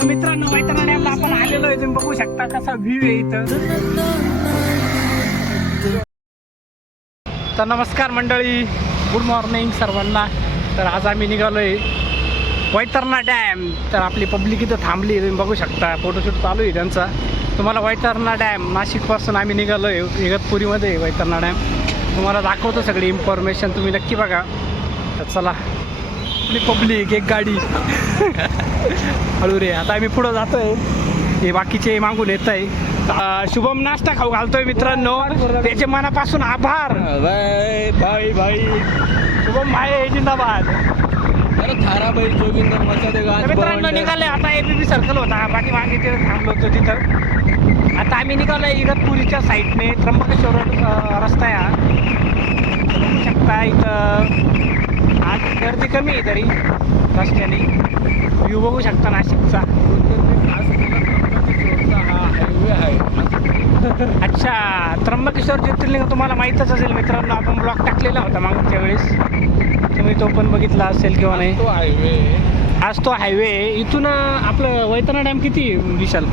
तर मित्रांनो मैत्रिणी डॅमला आपण आलेलो आहे. तुम्ही बघू शकता कसा व्ह्यू आहे इथं. तर नमस्कार मंडळी. गुड मॉर्निंग सर्वांना. तर आज आम्ही निघालोय वैतरणा डॅम. तर आपली पब्लिक इथं थांबली तुम्ही बघू शकता. फोटोशूट चालू आहे त्यांचा. तुम्हाला वैतरणा डॅम नाशिकपासून आम्ही निघालोय. इगतपुरीमध्ये वैतरणा डॅम. तुम्हाला दाखवतो सगळी इन्फॉर्मेशन तुम्ही नक्की बघा. तर चला. आपली पब्लिक एक गाडी. हळू रे आता आम्ही पुढं जातोय. हे बाकीचे मागून येत आहे. शुभम नाश्ता खाऊ घालतोय मित्रांनो. त्याचे मनापासून आभार. बाय बाय शुभम भाई जिंदाबाद. अरे थारा बाई जोगिंदर मित्रांनो निघाले आता एपीपी सर्कल होता. बाकी मागे ते थांबलो होतो तिथं. आता आम्ही निघालो इगतपुरीच्या साईडने त्र्यंबकेश्वर रस्ता आहे हा. शकता इथं. आज गर्दी कमी आहे तरी रस्त्याने. व्ह्यू बघू शकता नाशिकचा. हा हायवे आहे अच्छा त्र्यंबकेश्वर ज्योतिर्लिंग तुम्हाला माहीतच असेल मित्रांनो आपण ब्लॉग टाकलेला होता मागच्या वेळेस. तुम्ही तो पण बघितला असेल किंवा नाही. तो हायवे आज तो हायवे इथून आपलं वैतरणा डॅम किती विशाल?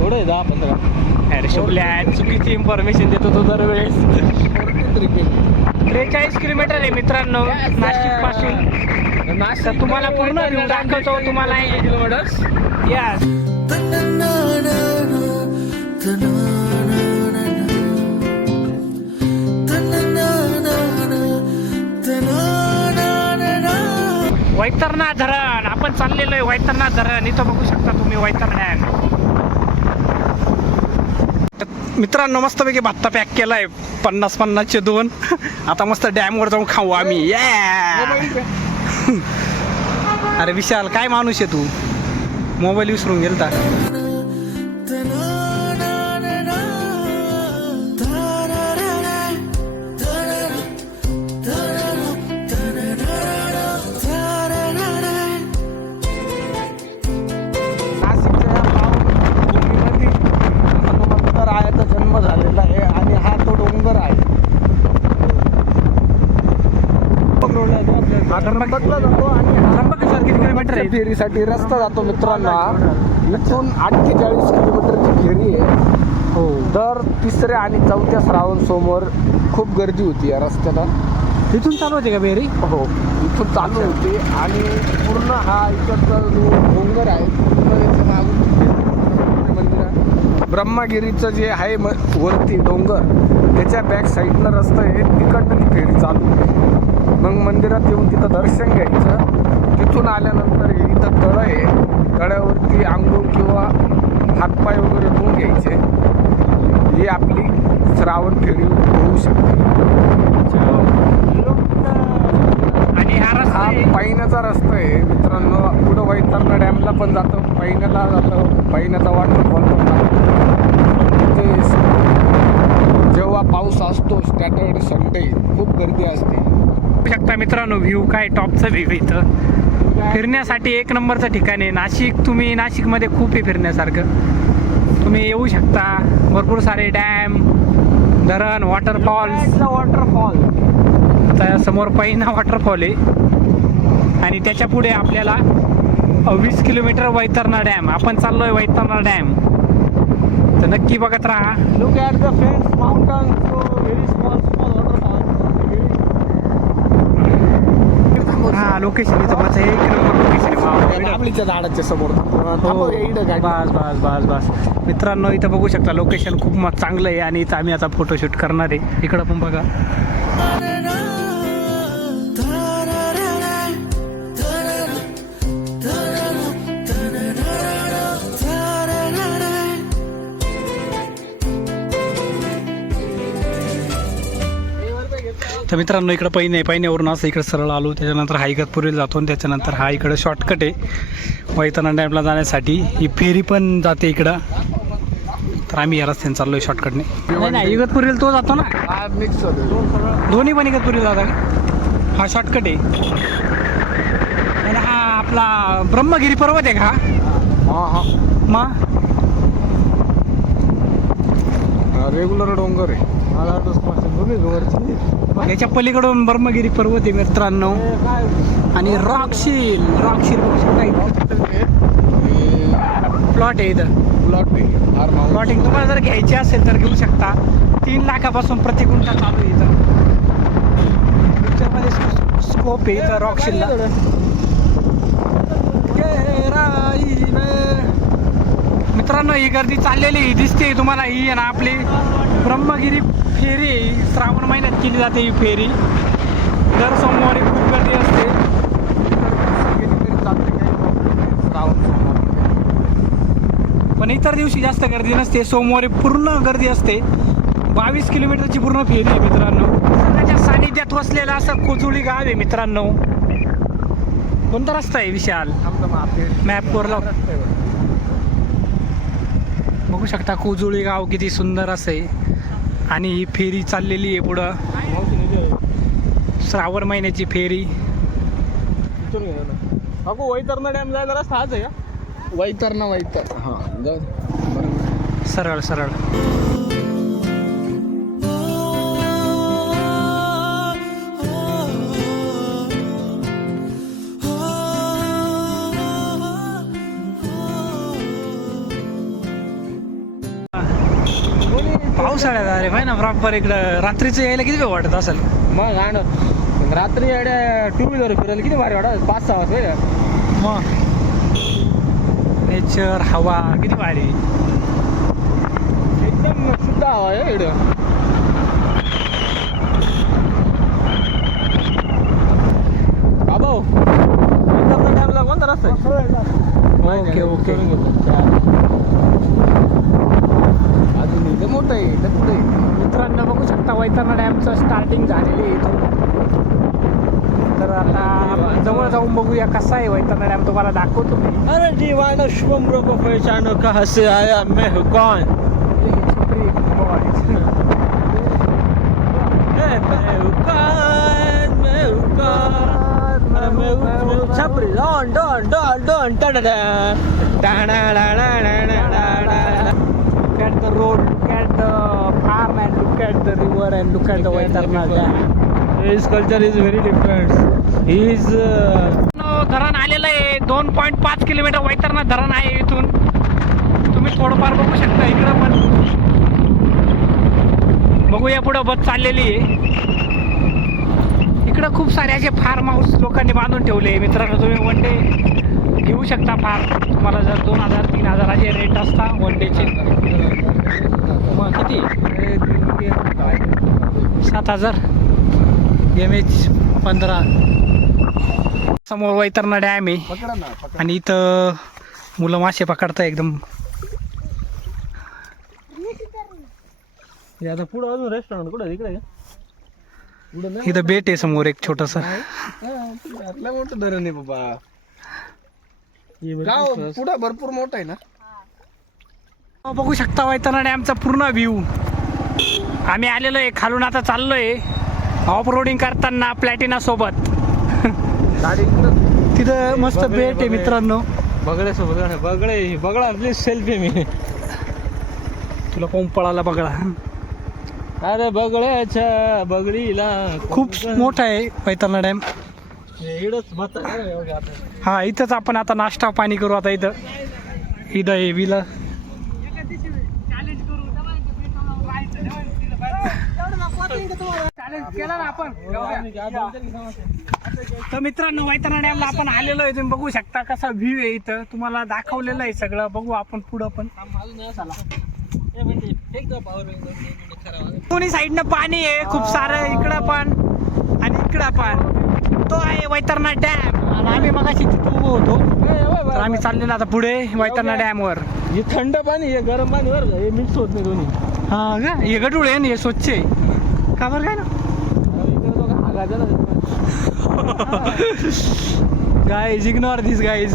थोडं आहे दहा पंधरा. अरे शुभल्या चुकीची इन्फॉर्मेशन देतो तो दरवेळेस. त्रेचाळीस किलोमीटर आहे मित्रांनो नाशिकपासून तर तुम्हाला पूर्ण व्ह्यू दाखवतो तुम्हाला किलोमीटर्स यस वैतरणा धरण आपण चाललेलो आहे वैतरणा धरण. इथं बघू शकता तुम्ही वैतरणा डॅम तर मित्रांनो मस्तपैकी भत्ता पॅक केलाय. पन्नास पन्नासचे दोन. आता मस्त डॅमवर जाऊन खाऊ आम्ही. अरे विशाल काय माणूस आहे तू? मोबाईल विसरून गेलता. त्र्यंबकला जातो आणि त्र्यंबकेश्वर किती किलोमीटर आहे? फेरीसाठी रस्ता जातो मित्रांनो इथून अठ्ठेचाळीस किलोमीटरची फेरी आहे. हो. दर तिसऱ्या आणि चौथ्या श्रावण सोमवार खूप गर्दी होती या रस्त्याला. तिथून चालू होते का बेरी हो इथून चालू होते आणि पूर्ण हा इकडचा जो डोंगर मंदिर आहे. ब्रह्मगिरीचं जे आहे म वरती डोंगर त्याच्या बॅक साईडला रस्ता आहे. तिकडनं ती फेरी चालू आहे. मग मंदिरात येऊन तिथं दर्शन घ्यायचं. तिथून आल्यानंतर इथं तळं आहे. तळ्यावरती आंघोळ किंवा हातपाय वगैरे धुवून घ्यायचे. ही आपली श्रावण फेरी होऊ शकते. आणि हा. पैण्याचा रस्ता आहे. मित्रांनो पुढं वैतरणा डॅमला पण जातो. पैण्याला जातं. पैण्याचा वॉटरफॉल पण जातो तिथे जेव्हा पाऊस असतो सॅटर्डे संडे खूप गर्दी असते. बघू शकता मित्रांनो व्ह्यू काय टॉपचा व्ह्यू इथं. फिरण्यासाठी एक नंबरचं ठिकाण आहे. नाशिक तुम्ही नाशिकमध्ये खूप आहे फिरण्यासारखं. तुम्ही येऊ शकता. भरपूर सारे डॅम धरण वॉटरफॉल्स वॉटरफॉल त्या समोर पैना वॉटरफॉल आहे. आणि त्याच्या पुढे आपल्याला वीस किलोमीटर वैतरणा डॅम आपण चाललोय वैतरणा डॅम तर नक्की बघत राहा. Look at the fence mountain waterfall हा लोकेशन इथं माझं एक नंबर लोकेशन आहे. आपलीच्या झाडाच्या समोर. थांबव हो इकडं गाडी. बस बस बस बस. मित्रांनो इथं बघू शकता लोकेशन खूप चांगलं आहे आणि इथं आम्ही आता फोटोशूट करणार आहे. इकडं पण बघा. तर मित्रांनो इकडं पैने पैन्यावरून असं इकडं सरळ आलो. त्याच्यानंतर हा इगतपुरीला जातो आणि त्याच्यानंतर हा इकडं शॉर्टकट आहे. वैतरणा डॅमला जाण्यासाठी ही फेरी पण जाते इकडं. तर आम्ही या रस्त्याने चाललोय शॉर्टकटने नाही नाही इगतपुरीला तो जातो ना? हा मिक्स होते दोन्ही पण इगतपुरीला जाता का? हा शॉर्टकट आहे. आणि हा आपला ब्रह्मगिरी पर्वत आहे का? हा? हा. हा मग रेग्युलर डोंगर आहे. याच्या पलीकडून ब्रह्मगिरी पर्वत आहे मित्रांनो. आणि रॉकशील रॉकशील. प्लॉट आहे इथं. प्लॉट प्लॉटिंग तुम्हाला जर घ्यायची असेल तर घेऊ शकता. तीन लाखापासून प्रति गुंठा चालू आहे इथं. फ्युचरमध्ये स्कोप आहे इथं रॉकशिलला मित्रांनो ही गर्दी चाललेली ही दिसते तुम्हाला ही आहे ना आपली ब्रह्मगिरी फेरी. आहे. श्रावण महिन्यात केली जाते ही फेरी. दर सोमवारी खूप गर्दी असते. पण इतर दिवशी जास्त गर्दी नसते. सोमवारी पूर्ण गर्दी असते. बावीस किलोमीटरची पूर्ण फेरी आहे मित्रांनो. त्याच्या सानिध्यात वसलेलं असं कोजुळी गाव आहे मित्रांनो. कोणता रस्ता आहे विशाल? मॅपवर लाव बघू शकता कोजुळी गाव किती सुंदर असे. आणि ही फेरी चाललेली आहे पुढं. श्रावण महिन्याची फेरी. अगो वैतरणा डॅम जायला रस्ता हाच आहे का वैतरणा वैतर. हां. सरळ सरळ. पावसाळ्यात अरे पाय ना प्रॉपर इकडं रात्रीचं यायला किती वेळ वाटत असेल? मग गाणं रात्री एवढ्या टू व्हीलर फिरायला किती भारी वाटत पाच सहा वाजता मग. नेचर हवा किती भारी. एकदम शुद्ध हवा आहे इकडं. बाबा कोणता रस्ता आहे ओके, ओके. इथं मोठं आहे इथं पुढे मित्रांनो बघू शकता वैतरणा डॅमचं स्टार्टिंग झालेली आहे इथून तर आता जवळ जाऊन बघूया कसा आहे वैतरणा डॅम तुम्हाला दाखवतो मी अरे दीवाना शुभम रो को पहचानो कहाँ से आया मैं हूँ कौन हूँ हूँ हूँ- हूँ छपरी डॉन डॉन डॉन डॉन टाडा टाडा टाडा टाडा Look at the road, look at the farm and look at the river and look at the Vaitarna dam. His culture is very different. He is uh, धरण आलेलं आहे. दोन point पाच kilometre Vaitarna धरण आहे इथून. तुम्ही थोडंफार बघू शकता इकडं पण. बघूया पुढं बस चाललेली आहे. इकडं खूप सारे असे फार्म हाऊस लोकांनी बांधून ठेवले मित्रांनो तुम्ही वन डे घेऊ शकता फार्म तुम्हाला जर दोन हजार तीन हजाराचे रेट असता वन डेचे मग किती सात हजार एम एच पंधरा समोर वैतरणा डॅम आहे पकडा ना पकडा आणि इथं मुलं मासे पकडता एकदम हे आता पुढं अजून रेस्टॉरंट कुठं? इकडे इथं बेट आहे समोर एक छोटस हा, मोठं धरण आहे बाबा हे गाव. पुढं भरपूर मोठं आहे ना? बघू शकता वैतरणा डॅमचा पूर्ण व्ह्यू आम्ही आलेलो आहे खालून आता चाललोय. ऑफ रोडिंग करताना प्लॅटिना सोबत. तिथं मस्त बेट आहे. मित्रांनो. बगळे सोबत गाणं. बगळे बगळा प्लीज सेल्फी मी. तुला कोण पळाला बघा अरे बगळ्याच्या बगडीला खूप मोठा आहे वैतरणा डॅम. हा इथंच आपण आता नाश्ता पाणी करू आता इथं. इथं हे विला. तर मित्रांनो वैतरणा डॅमला आपण आलेलो आहे. तुम्ही बघू शकता कसा व्ह्यू आहे इथं. तुम्हाला दाखवलेलं आहे सगळं. बघू आपण पुढं पण. दोन्ही साईडनं पाणी आहे. खूप सारं इकडं पण आणि इकडं पण. तो आहे वैतरणा डॅम. आणि आम्ही मगाशी तिथं उभं होतो. तर आम्ही चाललेलो आता पुढे वैतरणा डॅमवर. हे थंड पाणी हे गरम पाणी बरं का? हे मिक्स होत नाही दोन्ही हा का? हे गडूळ आहे ना हे स्वच्छ आहे. का बरं काय ना? गाईज इग्नोर दिस गाईज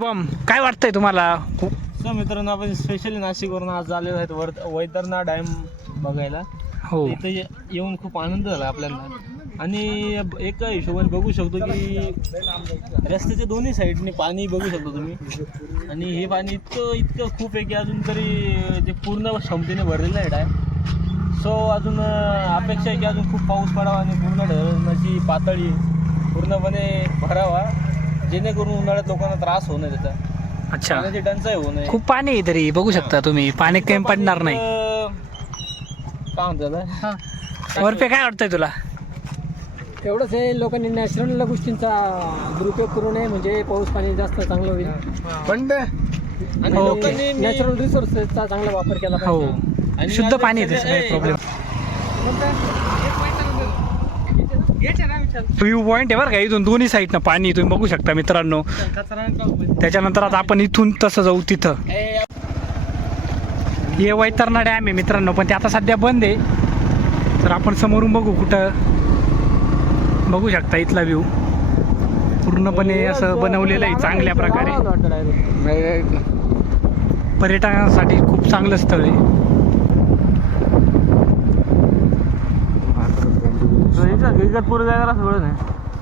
बम काय वाटतंय तुम्हाला? सो मित्रांनो आपण स्पेशली नाशिकवरून आज आलेलो आहेत वर वैतरणा डॅम बघायला. हो. इथे ये- येऊन खूप आनंद झाला आपल्याला. आणि एका हिशोबाने बघू शकतो की रस्त्याच्या दोन्ही साईडने पाणी बघू शकतो तुम्ही. आणि हे पाणी इतकं इतकं खूप आहे की अजून तरी ते पूर्ण क्षमतेने भरलेलं आहे आहे सो अजून अं, अपेक्षा आहे की अजून खूप पाऊस पडावा आणि पूर्ण धरणाची पातळी पूर्णपणे भरावा जेणेकरून उन्हाळ्यात लोकांना त्रास होऊ नये त्याचा. अच्छा. पाण्याची टंचाई होऊ नये. खूप पाणी आहे तरी बघू शकता तुम्ही. पाणी कमी पडणार नाही. काय म्हणतात? वरपे काय वाटतंय तुला? एवढंच आहे लोकांनी नॅचरल गोष्टींचा दुरुपयोग करू नये म्हणजे पाऊस पाणी जास्त चांगलं होईल. पण आणि ओके. लोकांनी नॅचरल रिसोर्सचा चांगला वापर केला हो. पाहिजे. आणि शुद्ध आता पाणी आहे सगळे- प्रॉब्लेम व्ह्यू पॉईंट आहे बरं का इथून दोन्ही साईडनं पाणी तुम्ही बघू शकता मित्रांनो. त्याच्यानंतर आता आपण इथून तसं जाऊ तिथं. हे वैतरणा डॅम आहे मित्रांनो पण ते आता सध्या बंद आहे. तर आपण समोरून बघू कुठं. बघू शकता इथला व्ह्यू पूर्णपणे असं बनवलेलं आहे चांगल्या प्रकारे. पर्यटनासाठी खूप चांगलं स्थळ आहे. इगतपुरी जायला.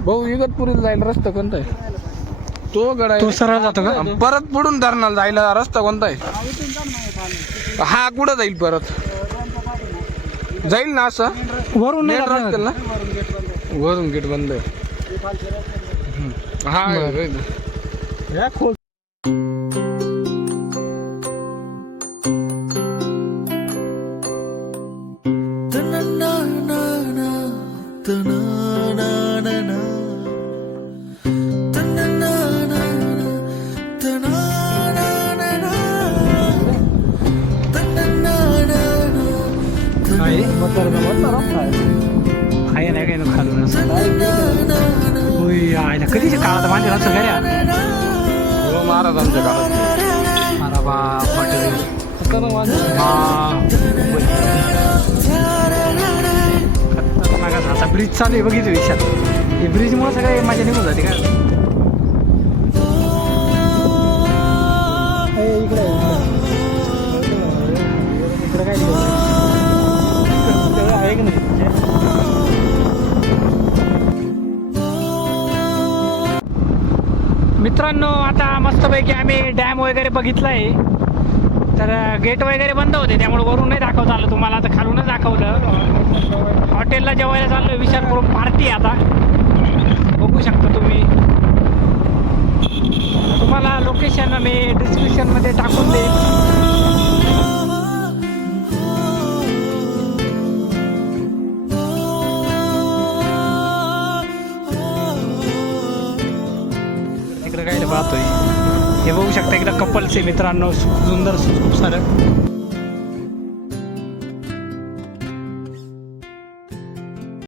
भाऊ इगतपुरीला जायला रस्ता कोणता आहे? तो गडा तो आहे सरळ जातो का? परत पुढून धरणाला जायला रस्ता कोणता आहे? हा कुठं जाईल परत जाईल ना असं वरून नाही रस्त्याला ना. वरून गेट बंद आहे हम्म. हा. आहे कधीच्या काळात बांधेल असं घरी हो, महाराजांच्या काळात. अरे बाप आता ब्रिज चालू आहे बघितलं विचार हे ब्रिजमुळे सगळे माझ्या निघून जाते का इकडे काय मित्रांनो आता मस्तपैकी आम्ही डॅम वगैरे बघितला आहे तर गेट वगैरे बंद होते त्यामुळे वरून नाही दाखवता आलं. तुम्हाला आता खालूनच दाखवलं. हॉटेलला जेवायला चाललो विचार करून पार्टी आता. बघू शकता तुम्ही. तुम्हाला लोकेशन मी डिस्क्रिप्शनमध्ये टाकून देईन. चप्पलचे मित्रांनो सुंदर खूप सारं.